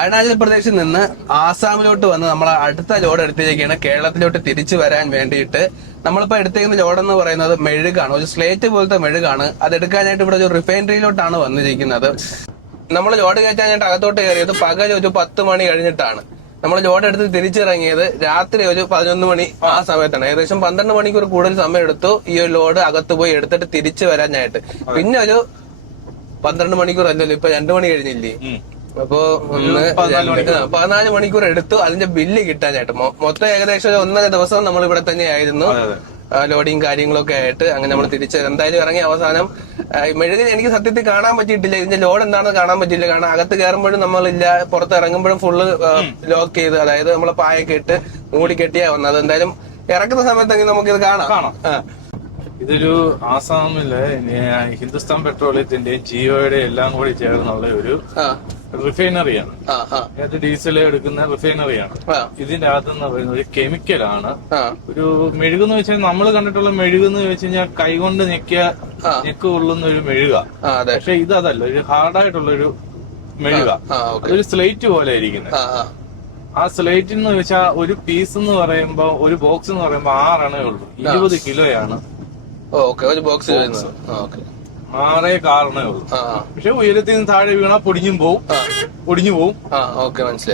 അരുണാചൽ പ്രദേശിൽ നിന്ന് ആസാമിലോട്ട് വന്ന് നമ്മൾ അടുത്ത ലോഡ് എടുത്തിരിക്കുകയാണ് കേരളത്തിലോട്ട് തിരിച്ചു വരാൻ വേണ്ടിയിട്ട്. നമ്മളിപ്പോ എടുത്തിരിക്കുന്ന ലോഡ് എന്ന് പറയുന്നത് മെഴുകാണ്, ഒരു സ്ലേറ്റ് പോലത്തെ മെഴുകാണ്. അതെടുക്കാനായിട്ട് ഇവിടെ ഒരു റിഫൈനറിയിലോട്ടാണ് വന്നിരിക്കുന്നത്. നമ്മൾ ലോഡ് കയറ്റാനായിട്ട് അകത്തോട്ട് കയറിയത് പകൽ ഒരു 10 മണി കഴിഞ്ഞിട്ടാണ്. നമ്മൾ ലോഡ് എടുത്ത് തിരിച്ചിറങ്ങിയത് രാത്രി ഒരു 11 മണി ആ സമയത്താണ്. ഏകദേശം 12 മണിക്കൂർ കൂടുതൽ സമയം എടുത്തു ഈ ഒരു ലോഡ് അകത്ത് പോയി എടുത്തിട്ട് തിരിച്ചു വരാനായിട്ട്. പിന്നെ ഒരു 12 മണിക്കൂർ അല്ലല്ലോ, ഇപ്പൊ 2 മണി കഴിഞ്ഞില്ലേ. അപ്പോ 14 മണിക്കൂർ എടുത്തു അതിന്റെ ബില്ല് കിട്ടാനായിട്ട്. മൊത്തം ഏകദേശം 1.5 ദിവസം നമ്മൾ ഇവിടെ തന്നെയായിരുന്നു, ലോഡിങ് കാര്യങ്ങളൊക്കെ ആയിട്ട്. അങ്ങനെ നമ്മൾ തിരിച്ച് എന്തായാലും ഇറങ്ങി അവസാനം മെഴുകിന് എനിക്ക് സത്യത്തിൽ കാണാൻ പറ്റിയിട്ടില്ല, ഇതിന്റെ ലോഡ് എന്താണെന്ന് കാണാൻ പറ്റിയില്ല. കാരണം അകത്ത് കയറുമ്പോഴും നമ്മളില്ല, പുറത്ത് ഇറങ്ങുമ്പോഴും ഫുള്ള് ലോക്ക് ചെയ്ത്, അതായത് നമ്മളെ പായൊക്കെ ഇട്ട് മൂടി കെട്ടിയാ വന്നത്. എന്തായാലും ഇറക്കുന്ന സമയത്തെങ്കിൽ നമുക്കിത് കാണാം. ഇതൊരു ആസാമിലെ ഹിന്ദുസ്ഥാൻ പെട്രോളിയത്തിന്റെ ജിയോയുടെ എല്ലാം കൂടി ചേർന്നുള്ള ഒരു റിഫൈനറിയാണ്. അത് ഡീസൽ എടുക്കുന്ന റിഫൈനറിയാണ്. ഇതിന്റെ അകത്തെന്ന് പറയുന്നത് ഒരു കെമിക്കലാണ്. ഒരു മെഴുകെന്ന് വെച്ചാൽ നമ്മൾ കണ്ടിട്ടുള്ള മെഴുകെന്ന് വെച്ച് കഴിഞ്ഞാൽ കൈകൊണ്ട് ഞെക്ക് കൊള്ളുന്ന ഒരു മെഴുക. പക്ഷെ ഇതല്ല, ഒരു ഹാർഡായിട്ടുള്ള ഒരു മെഴുക. അതൊരു സ്ലേറ്റ് പോലെ ഇരിക്കുന്നത്. ആ സ്ലേറ്റ് എന്ന് വെച്ചാൽ ഒരു പീസ് എന്ന് പറയുമ്പോ, ഒരു ബോക്സ് എന്ന് പറയുമ്പോ 6 എണ്ണേ ഉള്ളൂ. 20 കിലോയാണ് ഒരു ബോക്സ് 6 കാരണേ ഉള്ളൂ. പക്ഷെ ഉയരത്തിൽ നിന്ന് താഴെ വീണാ പൊടിഞ്ഞു പോവും. മനസ്സിലായി.